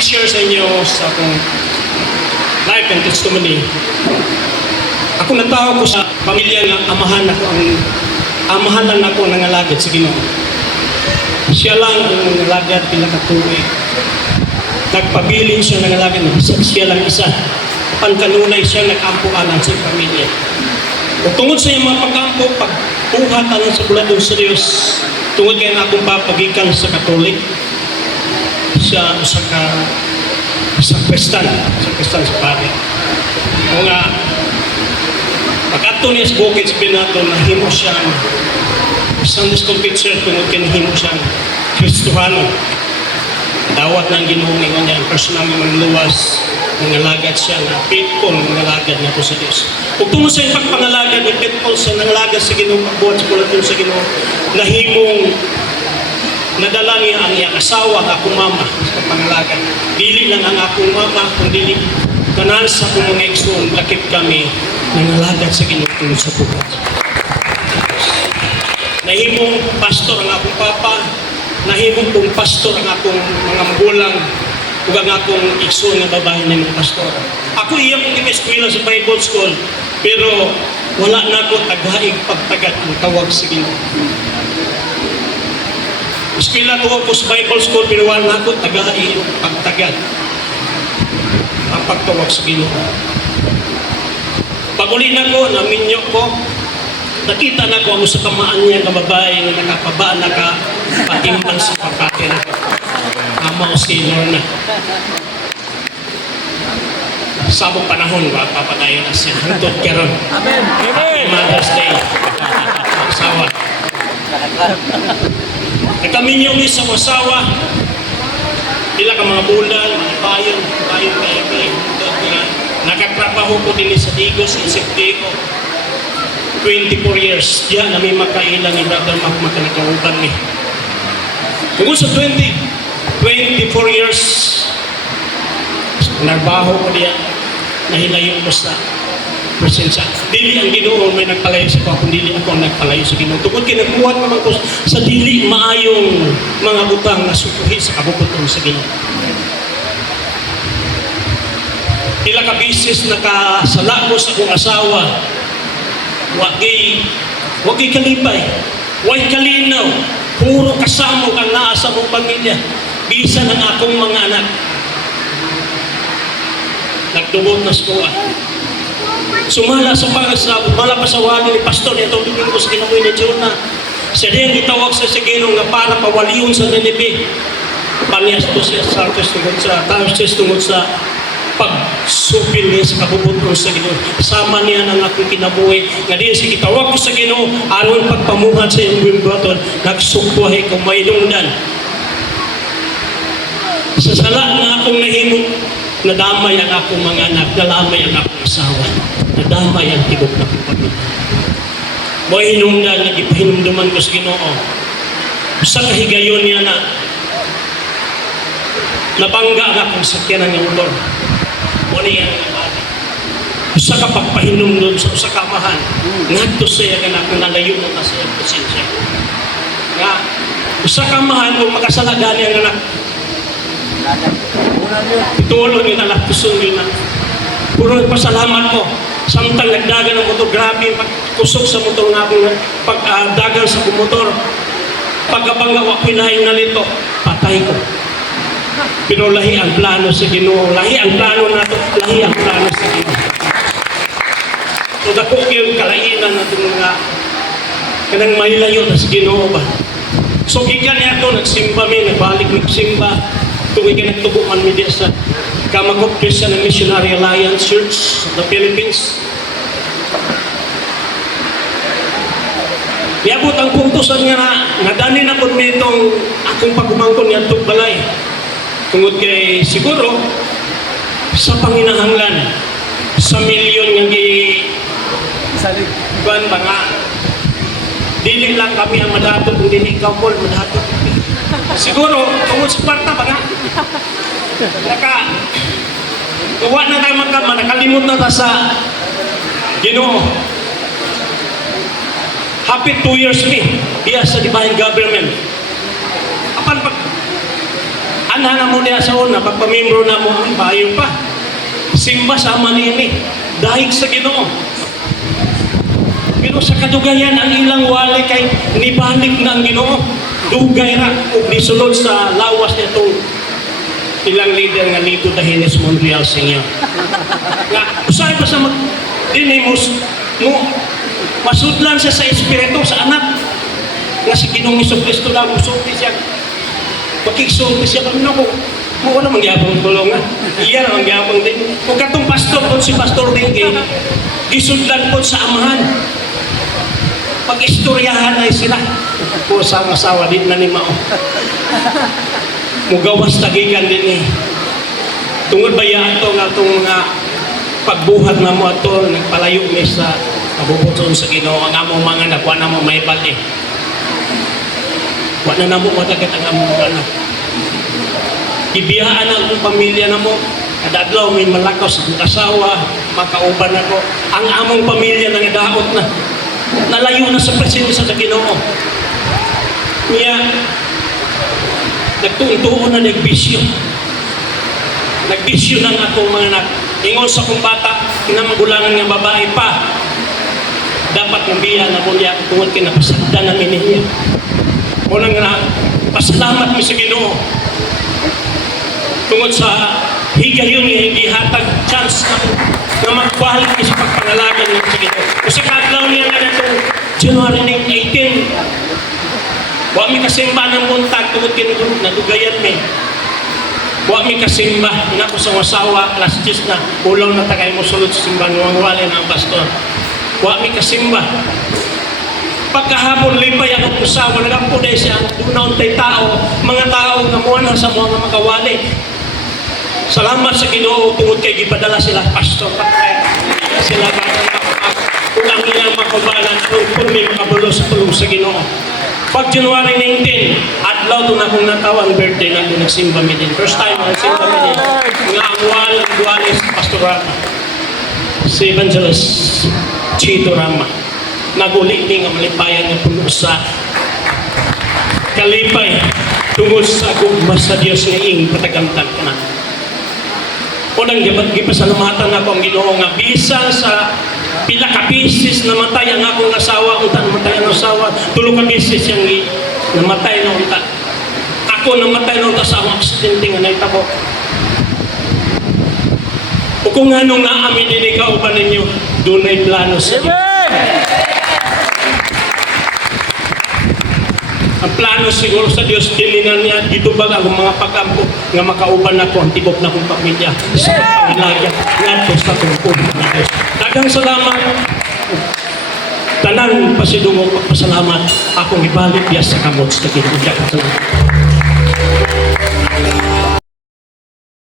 quick share sa inyo sa akong life and testimony. Ako natawag ko sa pamilya nga amahan ako amahan lang ako nangalagad sa Ginoo. Siya lang ang nangalagad pila ka tuig. Nagpabilin siya nangalagad, siya lang isa. Pankanunay siya nag-ampuanan sa pamilya. Kung tungod sa iyong mga pagkampo, pagbuhat alang sa buladong sa Diyos, tungod kayo na akong papagikan sa Katolik, siya sa Kristan sa pari. O nga, pag-ato niya sa Bukid sa Binato, nahimo siyang Sunday School teacher, tungod kayo nahimo siyang Kristohano. Dawat ng Ginoong niya, ang personal ng luwas, nangalagad siya na faithful, nangalagad na ito sa Diyos. Kung tungkol sa ipang pangalagad ni faithful sa nangalagad sa Ginoo, pagbuhat sa pulatong sa Ginoo, nahimong nadala niya ang iyang asawa, ang akong mama, sa pangalagad. Dili lang ang akong mama, kundi tanan sa akong mga igsoon, lakip kami, nangalagad sa Ginoo tungkol sa buhat. Nahimong pastor ang akong papa, nahimong kong pastor ang akong mga magulang, ug ang akong igsoon nga babae na mga pastor. Ako iyang kong eskwela sa Bible School, pero wala na ako tagaig pagtagat ang tawag sa Ginoo. Eskwela ko sa Bible School, pero wala na ako tagaig pagtagat ang pagtawag sa Ginoo. Pag-uli na ko, naminyo ko, nakita na ko ang sa kamaan niya ng babae na nakapaba, nakapatimbang sa pagkakin. Amaw si Lorna. Sabong panahon ba, papatayo na siya. Hantod karon. Amen. Happy Mother's Day. Asawa. Nagkaminyo ni sa masawa. Pila ka mga bulan, mga bayon, baby. Nakatrabaho ko din sa Digos, sa Septeo. 24 years. Diyan na may makailang ni Brother Mac makanakauban ni. Tungkol sa 24 years, narbaho ko diyan, nahilayo ko sa presensya. Dili ang Ginoo may nagpalayo sa ako, kundi dili ako ang nagpalayo sa Ginoo. Tungkol kinabuhat naman ko sa dili maayong mga butang na sukuhi sa kabubuton sa Ginoo. Pila ka bisis nakasala ko sa akong asawa, wagi kalipay, wagi kalinaw, puro kasamo ang naa sa mong pamilya, bisa ng akong mga anak. Nagtubot na skoa. Sumala sa malapasawali ni pastor niya, tubigin ko sa kinamoy ni Jonah. Siya din gitawag sa Ginoo nga para pawaliyon sa Ninibe. Paniyas to siya sa Tarsus tungod sa pagsupil niya sa kabubuton sa Ginoo. Sama niya ng akong kinabuhi. Nga din si gitawag ko sa Ginoo, aron pagpamuhat sa iyong bimbaton, nagsukwahe kung mailungdan. Sa sala na akong nahimo, nadamay ang akong mga anak, nalamay ang akong asawa, nadamay ang tibok na pagpapit. Mo'y hinungdan, nagipahinumduman ko sa Ginoo. Sa kahigayon niya na nabangga ang akong sakyanan ng motor. Muna yan ang bali. Sa kapagpahinom doon sa kamahan, ngadto siya ka na kung nalayo mo na siya presensya. Nga, sa kamahan kung makasalagani ang anak, itulo nyo na puso nyo na. Puro nagpasalamat ko. Samtang nagdagan ng motor, grabe pagkusok sa motor nga akong pagdagan sa motor. Pagkabangga ako'y lahing nalito, patay ko. Pero lahi ang plano sa Ginoo. Lahi ang plano nato, lahi ang plano sa Ginoo. So dako yung kalainan natin mga kanang mailayo na sa Ginoo ba. So gikan niya ito, nagsimba mi, nagbalik nagsimba. Kung ikinagtubo man media sa Kamakop Christian and Missionary Alliance Church of the Philippines. Niabot ang puntusan nga na nadani na po nitong akong pagumangkon niya itong balay. Tungod kay siguro sa panginahanglan sa milyon nga buwan ba nga dili lang kami ang madato kung dili ikaw Paul madato. Siguro tungod sa kwarta ba nga gawa na tayo magkama, nakalimot na ta sa Ginoo. Happy 2 years me, diya sa divine government. Apan pag Ana na mo niya sa una, pagpamembro na mo, ay bayo pa. Simba sa manini, dahil sa Ginoo. Pero sa kadugayan, ang ilang wali kay nibalik na ang Ginoo. Dugay ra, o nisulod sa lawas niya itong ilang leader nga dito Tahinis Montreal sa inyo. Nga, usahay pa sa dinimos, mo, masudlan siya sa espiritu, sa anak. Nga si Ginoong Jesucristo na, musulti siya. Makiksulti siya kami na ko. Mo na mangyabang tulungan. Iya na mangyabang din. Kung katong pastor po, si Pastor Rinke, gisudlan po sa amahan. Pag-istoryahan ay sila. Po sa asawa din na ni Mao. Mugawas tagigan din eh. Tungod ba yan ito nga itong mga pagbuhat na mo ito, nagpalayo mi sa kabubuton sa Ginoo. Ang among mga anak, wala na mo may bali. Wala na mo matagat ang among mga anak. Ibiyaan ang pamilya na mo. Kadadlaw may malakaw sa asawa, makauban ako. Ang among pamilya nang idaot na. Nalayo na sa presensya sa Ginoo. Niya, nagtuon-tuon na nagbisyo. Nagbisyo ng akong mga anak. Ingon sa kong bata, kinamagulangan ng babae pa. Dapat mabiya na mo niya tungod kinapasagda namin niya. Unang na, pasalamat mo sa Ginoo. Tungod sa higayon niya, hindi hatag chance na mag-quality sa pagpangalagan niya sa Ginoo. Kasi kadlaw niya na itong January 18, wa mi kasimba ng buntag tungod nadugayan mi. Wa mi kasimba, ina ko sa wasawa, alas 10 na, ulaw na tagay mo sulod sa simbahan ng wali ng pastor. Wa mi kasimba. Pagkahapon lipay ang usawa, nagapuday siya, dunaon tay tao, mga tao nga muana sa mga makawali. Salamat sa Ginoo tungod kay gipadala sila pastor patay. Sila kung ang ilang makabalan kung may makabulo sa tulong sa Ginoo. Pag January 19, adlaw to na kung natawang birthday na kung nagsimba mi din. First time nagsimba mi din. Nga ang duwalis Pastor Rama. Si Evangelist Chito Rama. Naguli ni nga malipayan ng puno sa kalipay tungod sa gugma sa Diyos nga ing patagamtag na. Unang gipasalamatan ako ang Ginoo nga bisan sa pila ka bisis namatay ang akong asawa, unta namatay ang asawa, tulo ka bisis yang namatay na unta. Ako namatay na unta sa akong aksidente nga naitabo. O kung anong naamin din ikaw pa ninyo, doon ay plano sa Diyos. Ang plano siguro sa Diyos, dilinan niya, dito ba ang mga pag-ampo nga makauban ako, ang tibok na kong pamilya sa pangilagya, nga sa tungkol ng Diyos. Daghang salamat. Tanan pasidungong pagpasalamat, akong ibalik biya sa kamot sa kinudya.